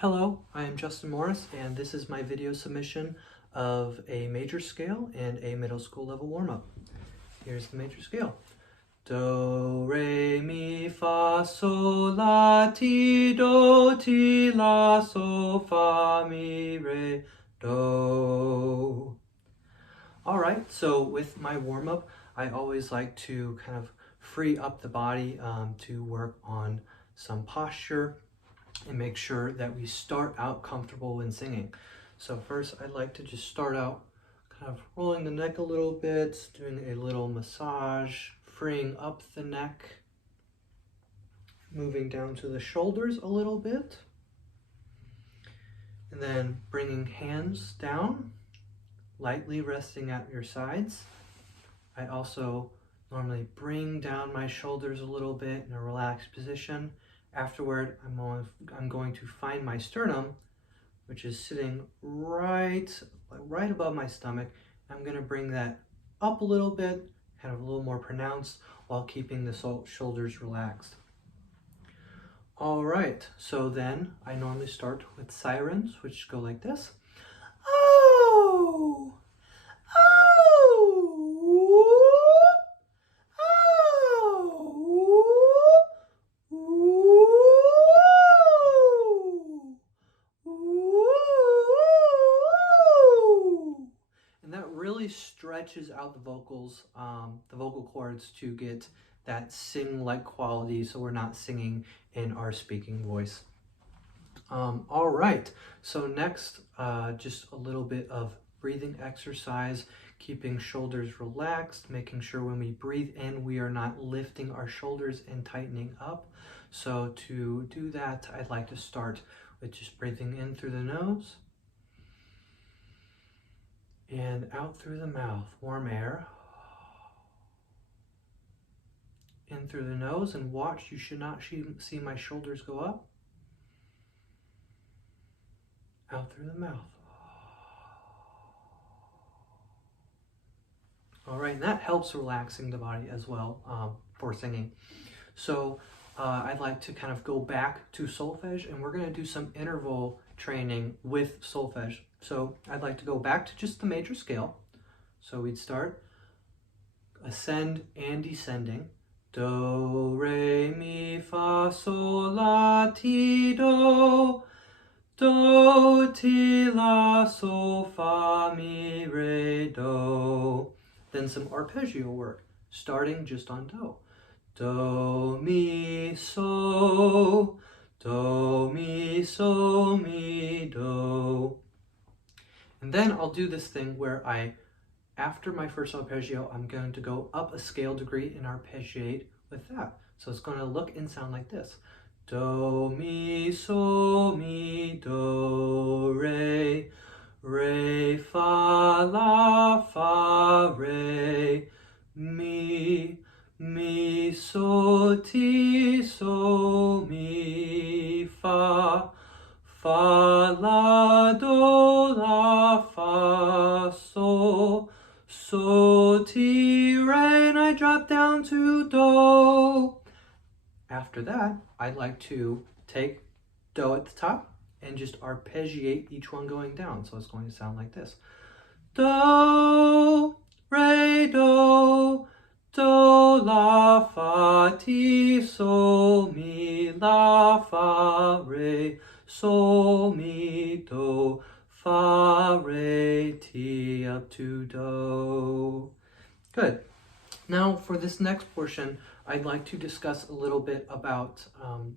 Hello, I am Justin Morris, and this is my video submission of a major scale and a middle school level warm-up. Here's the major scale. Do, re, mi, fa, sol, la, ti, do, ti, la, sol, fa, mi, re, do. Alright, so with my warm-up, I always like to kind of free up the body to work on some posture and make sure that we start out comfortable when singing. So first I'd like to just start out kind of rolling the neck a little bit, doing a little massage, freeing up the neck, moving down to the shoulders a little bit, and then bringing hands down, lightly resting at your sides. I also normally bring down my shoulders a little bit in a relaxed position. Afterward, I'm going to find my sternum, which is sitting right above my stomach. I'm going to bring that up a little bit, kind of a little more pronounced, while keeping the shoulders relaxed. All right, so then I normally start with sirens, which go like this. Oh! And that really stretches out the vocals, the vocal cords, to get that sing-like quality, so we're not singing in our speaking voice. All right, so next, just a little bit of breathing exercise, keeping shoulders relaxed, making sure when we breathe in, we are not lifting our shoulders and tightening up. So to do that, I'd like to start with just breathing in through the nose and out through the mouth, warm air. In through the nose, and watch, you should not see my shoulders go up. Out through the mouth. All right, and that helps relaxing the body as well for singing. So I'd like to kind of go back to solfege, and we're going to do some interval training with solfege. So I'd like to go back to just the major scale. So we'd start ascend and descending. Do, re, mi, fa, sol, la, ti, do. Do, ti, la, sol, fa, mi, re, do. Then some arpeggio work, starting just on do. Do, mi, so, do, mi, so, mi, do. And then I'll do this thing where after my first arpeggio, I'm going to go up a scale degree and arpeggiate with that. So it's going to look and sound like this. Do, mi, so, mi, do, re, re, fa, la, fa, re, mi, so, ti, so, mi, fa, la, do, la, fa, so, ti, re, and I drop down to do. After that, I'd like to take do at the top and just arpeggiate each one going down. So it's going to sound like this. Do, re, do, la, fa, ti, sol, mi, la, fa, re, sol, mi, do, fa, re, ti, up to do. Good. Now for this next portion, I'd like to discuss a little bit about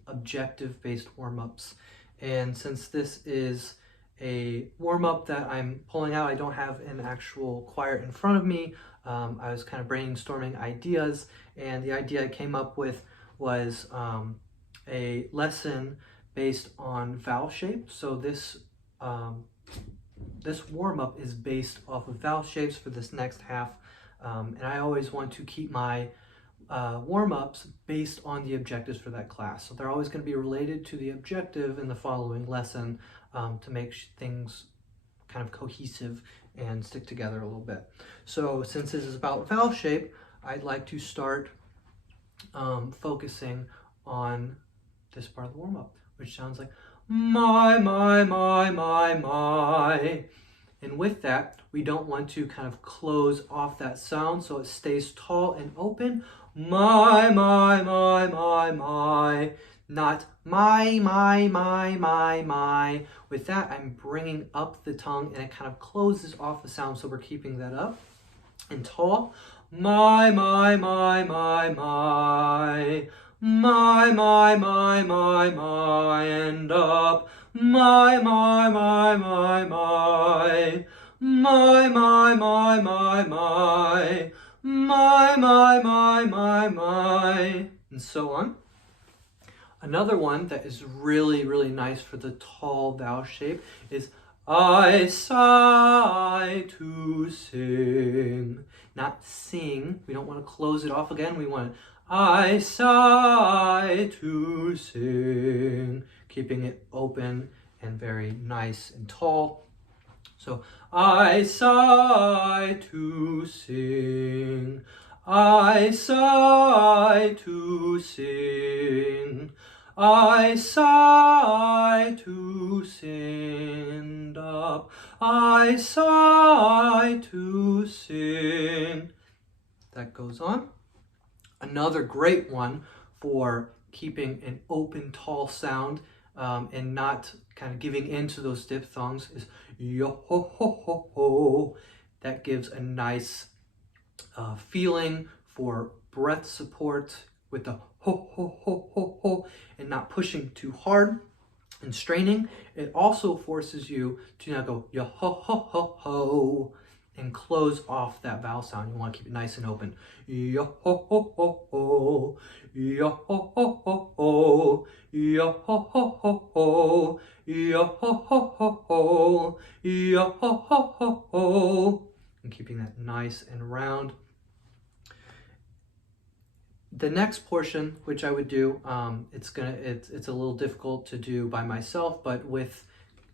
objective-based warm-ups. And since this is a warm-up that I'm pulling out, I don't have an actual choir in front of me. I was kind of brainstorming ideas, and the idea I came up with was a lesson based on vowel shape. So this warm-up is based off of vowel shapes for this next half. And I always want to keep my warm-ups based on the objectives for that class. So they're always going to be related to the objective in the following lesson to make things kind of cohesive and stick together a little bit. So since this is about vowel shape, I'd like to start focusing on this part of the warm-up, which sounds like my, my, my, my, my. And with that, we don't want to kind of close off that sound so it stays tall and open. My, my, my, my, my. Not my, my, my, my, my. With that, I'm bringing up the tongue and it kind of closes off the sound, so we're keeping that up and tall. My, my, my, my, my. My, my, my, my, my, and up. My, my, my, my, my. My, my, my, my, my. My, my, my, my, my. And so on. Another one that is really, really nice for the tall vowel shape is I sigh to sing. Not sing. We don't want to close it off again. We want I sigh to sing. Keeping it open and very nice and tall. So I sigh to sing. I sigh to sing. I sigh to sing up. I sigh to sing. That goes on. Another great one for keeping an open, tall sound and not kind of giving into those diphthongs is yo ho ho ho ho. That gives a nice feeling for breath support with the ho ho ho ho ho and not pushing too hard and straining. It also forces you to now go yo ho ho ho ho and close off that vowel sound. You want to keep it nice and open. Yo ho ho ho ho, yo ho ho ho ho, yo ho ho ho ho, yo ho ho ho ho, yo ho ho ho ho. And keeping that nice and round. The next portion, which I would do, it's a little difficult to do by myself, but with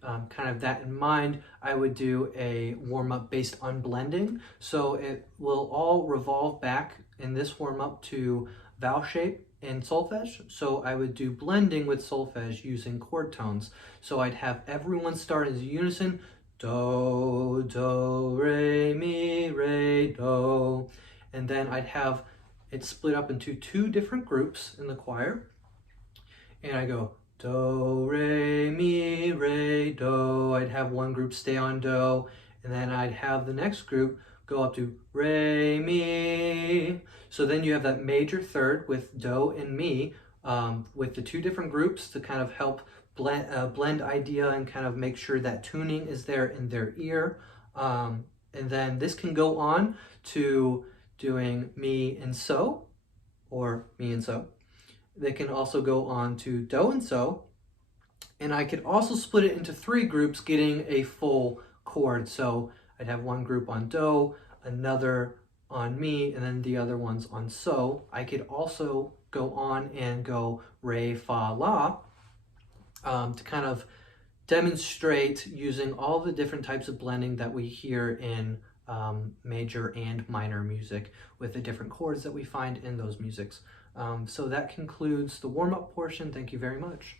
kind of that in mind, I would do a warm-up based on blending. So it will all revolve back in this warm-up to vowel shape and solfege. So I would do blending with solfege using chord tones. So I'd have everyone start as unison, do, do, re, mi, re, do. And then I'd have it split up into two different groups in the choir. And I go do, re, mi, re, do. I'd have one group stay on do, and then I'd have the next group go up to re, mi. So then you have that major third with do and mi with the two different groups to kind of help blend idea and kind of make sure that tuning is there in their ear. And then this can go on to doing mi and so, or mi and so. They can also go on to do and so. And I could also split it into three groups, getting a full chord. So I'd have one group on do, another on mi, and then the other ones on so. I could also go on and go re, fa, la to kind of demonstrate using all the different types of blending that we hear in major and minor music with the different chords that we find in those musics. So that concludes the warm-up portion. Thank you very much.